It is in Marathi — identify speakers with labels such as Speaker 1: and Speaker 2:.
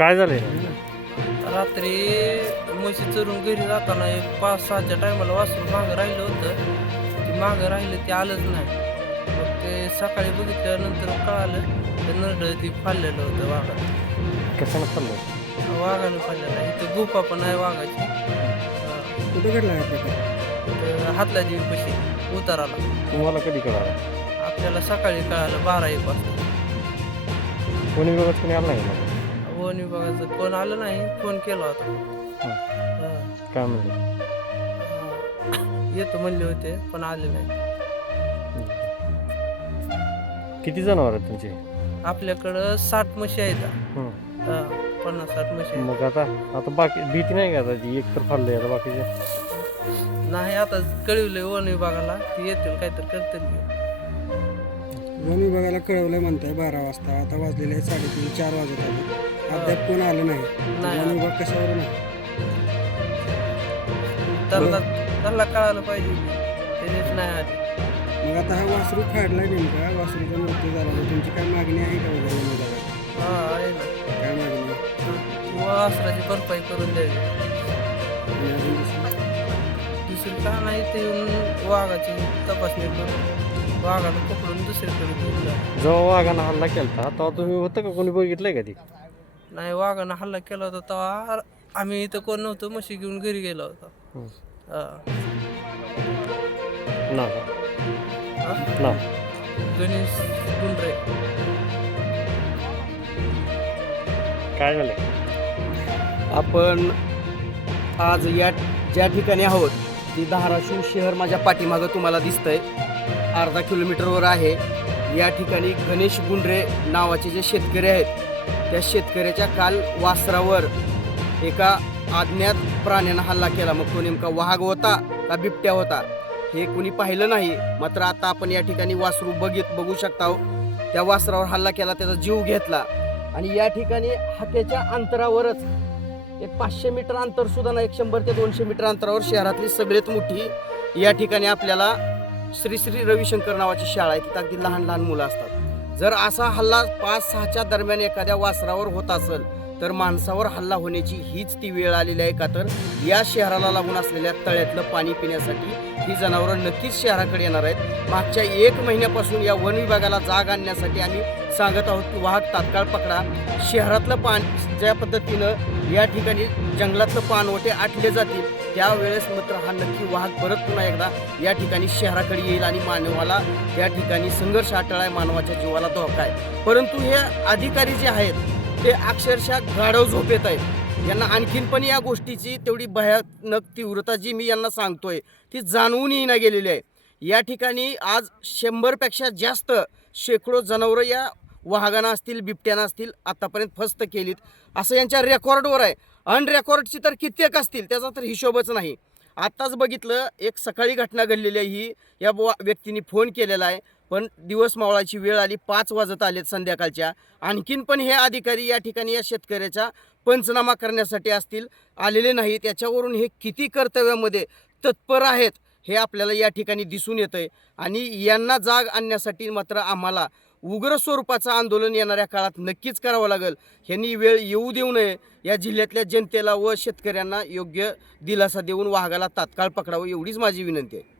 Speaker 1: काय झालंय?
Speaker 2: रात्री म्हशी चरून घरी जाताना एक पाच सहाच्या टायमाला वासरू मागं राहिलं होतं. ते मागं राहिलं ते आलंच नाही. मग ते सकाळी बघितल्यानंतर कळालं ते नरडं ती फाडलेलं होतं वाघानं
Speaker 1: कशानं चाललंय
Speaker 2: वाघानं फाडलेलं आहे. इथं गुफा पण आहे वाघाची.
Speaker 3: कुठे घडला हा प्रकार
Speaker 2: तर हातला देवी पशी उताराला.
Speaker 1: तुम्हाला कधी कळालं?
Speaker 2: आपल्याला सकाळी कळालं बारा एक वाजता.
Speaker 1: कोणी कोणी आलं नाही?
Speaker 2: वन विभागाचं? कोण आलं नाही फोन केला होता. हा.
Speaker 1: काय म्हणलं.
Speaker 2: येतो म्हणले होते पण आले नाही.
Speaker 1: किती जनावर आहेत तुमचे?
Speaker 2: आपल्याकडं साठ म्हशी आहेत. पन्नास साठ म्हशी.
Speaker 1: मग आता आता बाकी भीती नाही का आता? जी एक तर फाडलंय आता बाकीचे.
Speaker 2: नाही आता कळवलंय वन विभागाला. ते येतील काहीतरी करतील.
Speaker 3: वन विभागाला कळवलंय म्हणताय बारा वाजता. आता वाजलेले आहे साडेतीन चार वाजत आले अद्याप कोण आलं नाही.
Speaker 2: नाही
Speaker 3: कशावर नाही
Speaker 2: त्यांना त्यांना कळायला पाहिजे. त्यांनीच नाही आले.
Speaker 3: मग आता हा वासरू फाडलाय नेमका. वासरूचा मृत्यू झाला. तर तुमची काय मागणी आहे का वगैरे
Speaker 2: हा आहे ना.
Speaker 3: काय मागणी आहे?
Speaker 2: वासराची भरपाई करून द्यावी.
Speaker 3: आणि अजून दुसरं?
Speaker 2: दुसरी का नाही ते येऊन वाघाची तपासणी करून वाघाला पकडून दुसरीकडे घेऊन जा
Speaker 1: जेव्हा वाघानं हल्ला केलता तेव्हा तुम्ही होतं का? कोणी बघितलंय का ती?
Speaker 2: नाही वाघानं हल्ला केला होता तेव्हा आम्ही इथं कोण नव्हतो म्हशी घेऊन घरी गेलो होतो.
Speaker 1: हं.
Speaker 2: हा.
Speaker 1: ना.
Speaker 2: हा?
Speaker 1: ना.
Speaker 2: गणेश गुंडरे.
Speaker 1: काय झालंय
Speaker 4: आपण आज या ज्या ठिकाणी आहोत ती धाराशिव शहर माझ्या पाठीमागं तुम्हाला दिसतंय. अर्धा किलोमीटरवर आहे. या ठिकाणी गणेश गुंडरे नावाचे जे शेतकरी आहेत त्या शेतकऱ्याच्या काल वासरावर एका अज्ञात प्राण्यानं हल्ला केला. मग तो नेमका वाघ होता का बिबट्या होता हे कुणी पाहिलं नाही. मात्र आता आपण या ठिकाणी वासरू बघित बघू शकता हो. त्या वासरावर हल्ला केला त्याचा जीव घेतला. आणि या ठिकाणी हाकेच्या अंतरावरच एक पाचशे मीटर अंतर सुद्धा ना एक शंभर ते दोनशे मीटर अंतरावर शहरातली सगळ्यात मोठी या ठिकाणी आपल्याला श्री श्री रविशंकर नावाची शाळा आहे. तिथं अगदी लहान लहान मुलं असतात. जर असा हल्ला पाच सहाच्या दरम्यान एखाद्या वासरावर होत असेल तर माणसावर हल्ला होण्याची हीच ती वेळ आलेली आहे का तर? या शहराला लागून असलेल्या तळ्यातलं पाणी पिण्यासाठी ही जनावरं नक्कीच शहराकडे येणार आहेत. मागच्या एक महिन्यापासून या वन विभागाला जाग आणण्यासाठी आम्ही सांगत आहोत की वाहक तात्काळ पकडा. शहरातलं पान ज्या पद्धतीनं या ठिकाणी जंगलातलं पानवटे आटले जातील त्यावेळेस मात्र हा नक्की वाहक परत पुन्हा एकदा या ठिकाणी शहराकडे येईल आणि मानवाला या ठिकाणी संघर्ष अटळ आहे मानवाच्या जीवाला धोका आहे. परंतु हे अधिकारी जे आहेत ते अक्षरशः गाढव झोपेत आहेत. यांना आणखीन पण या गोष्टीची तेवढी भयानक तीव्रता जी मी यांना सांगतोय ती जाणवून येईना गेलेली आहे. या ठिकाणी आज शंभरपेक्षा जास्त शेकडो जनावरं या वाहगाना असतील बिबट्याना असतील आतापर्यंत फस्त केलीत. असं यांच्या रेकॉर्डवर आहे. अनरेकॉर्डची तर कित्येक असतील त्याचा तर हिशोबच नाही. आत्ताच बघितलं एक सकाळी घटना घडलेली आहे ही. या बुवा व्यक्तीने फोन केलेला आहे. पण दिवस मावळाची वेळ आली पाच वाजत आलेत संध्याकाळच्या. आणखीन पण हे अधिकारी या ठिकाणी या शेतकऱ्याचा पंचनामा करण्यासाठी असतील आलेले नाहीत. याच्यावरून हे किती कर्तव्यामध्ये तत्पर आहेत? हे आपल्याला या ठिकाणी दिसून येतं आहे आणि यांना जाग आणण्यासाठी मात्र आम्हाला उग्र स्वरूपाचं आंदोलन येणाऱ्या काळात नक्कीच करावं लागेल. ह्यांनी वेळ येऊ देऊ नये या जिल्ह्यातल्या जनतेला व शेतकऱ्यांना योग्य दिलासा देऊन वाघाला तात्काळ पकडावं एवढीच माझी विनंती आहे.